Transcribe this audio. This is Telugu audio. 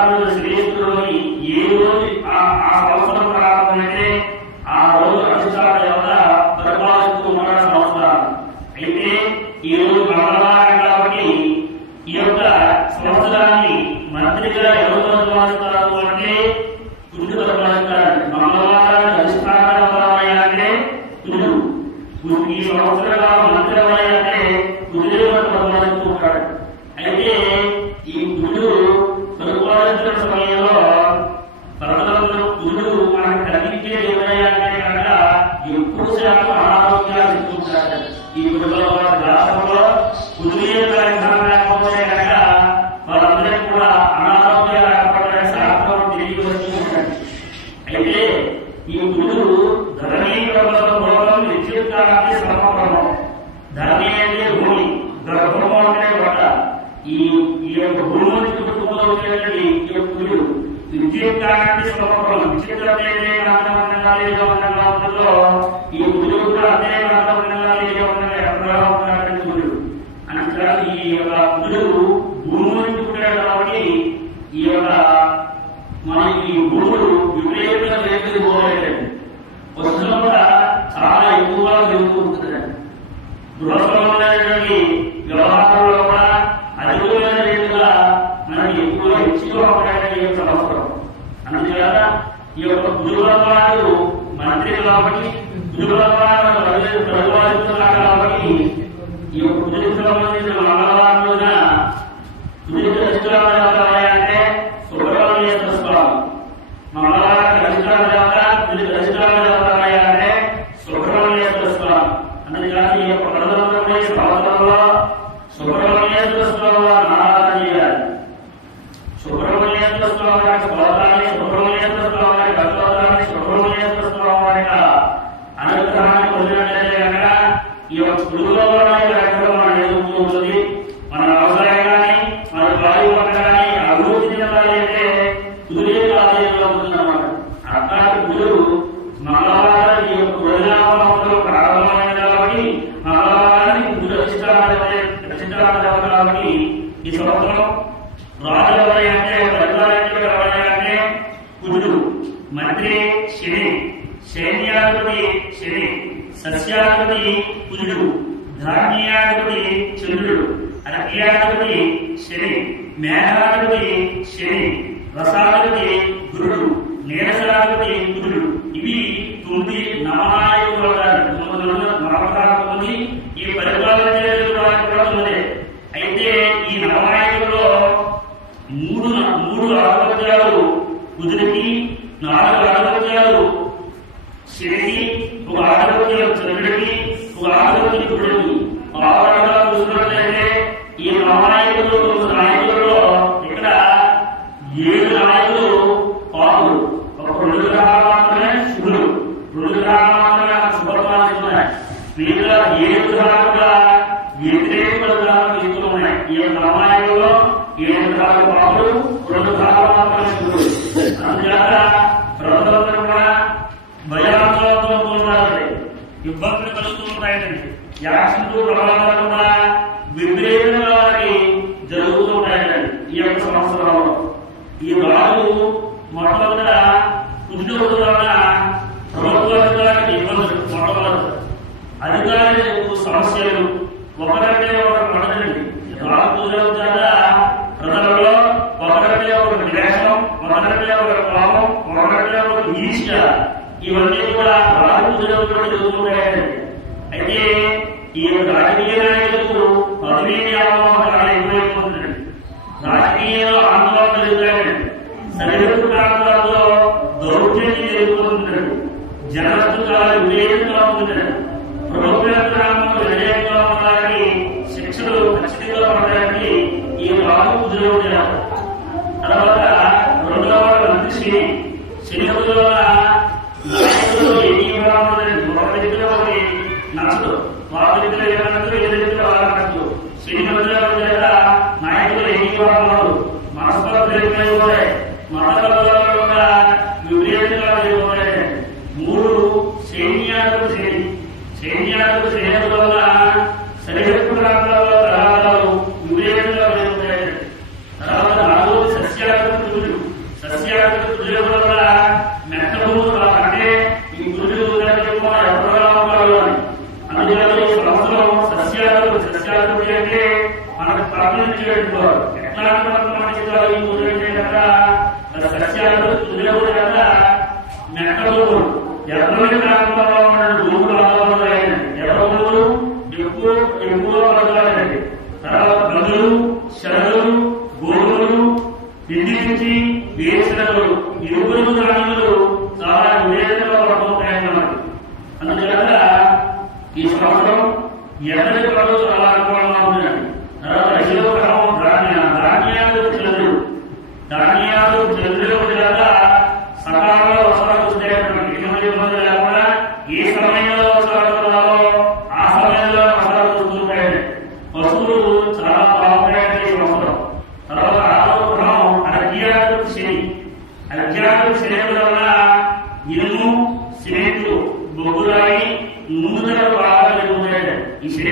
ఏ రోజు ఆ సంవత్సరం ప్రారంభమైతే ఆ రోజు అధిష్టాన దేవత పరిపాలిస్తూ ఉన్న సంవత్సరాలు. అయితే ఈ రోజు మంగళవారం కాబట్టి ఈ యొక్క సంవత్సరాన్ని మంత్రిగా ఎవరు పరిపాలిస్తారు అంటే కుజుడు పరిపాలిస్తారు మంగళవారాన్ని అధిష్టానం అంటే ఈ సంవత్సర మంత్రి అంటే కుజుడు పరిపాలిస్తూ ఉంటాడు. అయితే ఈ కుజుడు పరిపాలించిన సమయంలో పర్వతంలో కుజుడు మనకు కనిపించే దేవుడయ్యాలంటే కనుక ఎక్కువ శాతం అనారోగ్యాలు చెప్తుంటారు ఈ కుటుంబంలో రాష్ట్రంలో లేకపోతే కనుక కూడా అనారోగ్యాలు ఏర్పడే శాస్త్రం తిరిగి అయితే ఈ కుజుడు ధరణీ పూర్వం విద్యుత్కారాన్ని సమర్పణం ధరణి అంటే భూమి అంటే ఈ ఈ యొక్క భూమిని చుట్టుకుంటూ ఉండేటువంటి ఈ యొక్క కుజుడు విద్యుత్కారాన్ని సమర్పణం విద్యుత్ అంటే కాంతవంతంగా ఉంటుందో ఈ కుజుడు కూడా అదే కాంతవంతంగా వంతంగా ఎక్కడా ఉన్నటువంటి కుజుడు ఈ యొక్క కుజుడు భూమిని చుట్టాడు కాబట్టి ఈ యొక్క మన ఈ భూములు విపరీతంగా రేట్లు పోలేదండి వస్తువులు కూడా చాలా ఎక్కువగా జరుగుతూ ఉంటుందండి గృహంలో వ్యవహారంలో కూడా అధికమైన రేటుగా మనకి ఎక్కువ హెచ్చుగా ఉంటాయని ఈ యొక్క అవసరం అందుచేత ఈ యొక్క గురుభగవానుడు మంత్రి కాబట్టి గురుభగవాను పరిపాలిస్తున్నారు ప్రజలు యొక్క కుదురికి సంబంధించిన మంగళవారం రోజున కుదురికి అధిష్టానం అంటే సుబ్రహ్మణ్య స్వామి మంగళవారం అధిష్టాన దేవత కుదురికి అధిష్టాన దేవత అంటే సుబ్రహ్మణ్యేశ్వర స్వామి అందుకని ఈ యొక్క ప్రజలందరూ ఈ సంవత్సరంలో సుబ్రహ్మణ్యేశ్వర స్వామి వారిని ఆరాధన చేయాలి సుబ్రహ్మణ్యేశ్వర స్వామి వారి స్తోత్రాన్ని సుబ్రహ్మణ్యేశ్వర స్వామి వారి భక్తోత్రాన్ని సుబ్రహ్మణ్యేశ్వర స్వామి వారి యొక్క అనుగ్రహాన్ని పొందినట్లయితే కనుక ఈ యొక్క గురువులో కూడా ఈ మనం ఎదుగుతూ ఉంటుంది? మన వ్యవసాయం కానీ మన వాయు పంట కానీ అభివృద్ధి అంటే ఆలయంలో ఉంటుందన్నమాట అట్లాంటి గురువు మంగళవారం యొక్క గురునామంలో కాబట్టి మంగళవారానికి గురు అధిష్టాన దేవత కాబట్టి ఈ సంవత్సరం రాజు ఎవరు అంటే ప్రజారాజ్యం ఎవరు అంటే మంత్రి శని సైన్యాధిపతి శని. సస్యాధిపతి కుజుడు ధాన్యాధిపతి చంద్రుడు అర్ఘ్యాధిపతి శని మేఘాధిపతి శని రసాధిపతి గురుడు నీరసాధిపతి కుజుడు ఇవి తొమ్మిది నవనాయకులు అవుతారు తొమ్మిది నవగ్రహాలు ఉంది ఈ పరిపాలన కూడా ఉంది. అయితే ఈ నవనాయకుల్లో మూడు మూడు ఆధిపత్యాలు కుదిరికి నాలుగు ఆధిపత్యాలు శని ఆధిపత్యం ఒక ఈ నవనాయకులు నాయకుల్లో ఇక్కడ ఏడు నాయకులు పాములు ఒక రెండు గ్రహాలు మాత్రమే రెండు గ్రహాలు మాత్రమే శుభ్రమాస్తున్నాయి వీటిలో ఏడు గ్రహాలు కూడా గ్రహాలు ఎక్కువ ఉన్నాయి. ఈ రామాయణంలో ఏడు గ్రహాలు పాములు రెండు గ్రహాలు మాత్రమే శుభుడు అందుచేత ప్రజలందరూ కూడా ఇబ్బందులు కలుగుతుంటాయండి యాక్సిడెంట్ కూడా విపరీతంగా వారికి జరుగుతుంటాయండి ఈ యొక్క సంవత్సరంలో. ఈ రాజు మొట్టమొదట కుటుంబం వలన ప్రభుత్వ ఇబ్బందులు మొట్టమొదటి. అధికారులకు సమస్యలు ఒకరంటే ఒకరు పడదండి. రాజు చేత ప్రజలలో ఒకరంటే ఒకరు ద్వేషం ఒకరంటే ఒకరు కోపం ఒకరంటే ఒకరు ఈర్ష్య ఇవన్నీ కూడా రాజు కూడా అయితే ఈ యొక్క రాజకీయ నాయకులకు పదవీ వ్యామోహాలు ఎక్కువైపోతుందండి రాజకీయ ఆందోళన జరుగుతాయండి సరిహద్దు ప్రాంతాల్లో దౌర్జన్యం జరుగుతుంటాడు జనవత్తు చాలా వివేకంగా ప్రభుత్వ ప్రభుత్వం విజయంగా ఉండాలని శిక్షలు ఖచ్చితంగా పడడానికి ఈ రాము కుదిరే తర్వాత రెండవ మంత్రి శని ఏమి ఇవ్వాలన్నారు మనస్పర్ధలు అయిపోతాయి మత మూడు సైన్యాలకు శని సైన్యాలకు శని వల్ల సరిహద్దు ప్రాంతాల్లో కలహాలు విపరీతంగా అయిపోతాయి తర్వాత నాలుగు సస్యాలకు సస్యాలకు వల్ల మెట్ట భూములు అంటే ఈ ఎవరుగా ఉంటారు అని అందువల్ల సంవత్సరం సస్యాలకు సస్యాలకు అంటే మనకు ప్రాబ్లం చేయడం ఎట్లాంటి మనకు మనకి ఈ కుదురు కదా? సస్యాలకు కుదురు కదా? మెట్ట భూములు ప్రాంతంలో ఉన్న భూములు ఆధారపడాయి ఎర్ర ఎక్కువ ఎక్కువ తర్వాత శరలు గోధుమలు పిండి వేసినలు చాలా వివేకంగా పడుతుంటాయన్నమాట అందుచేత ఈ సంవత్సరం ఎర్రటి పనులు అలా అనుకూలంగా ఇనుము బొగ్గురాయి నూనె బాగా జరుగుతాయి ఈ శని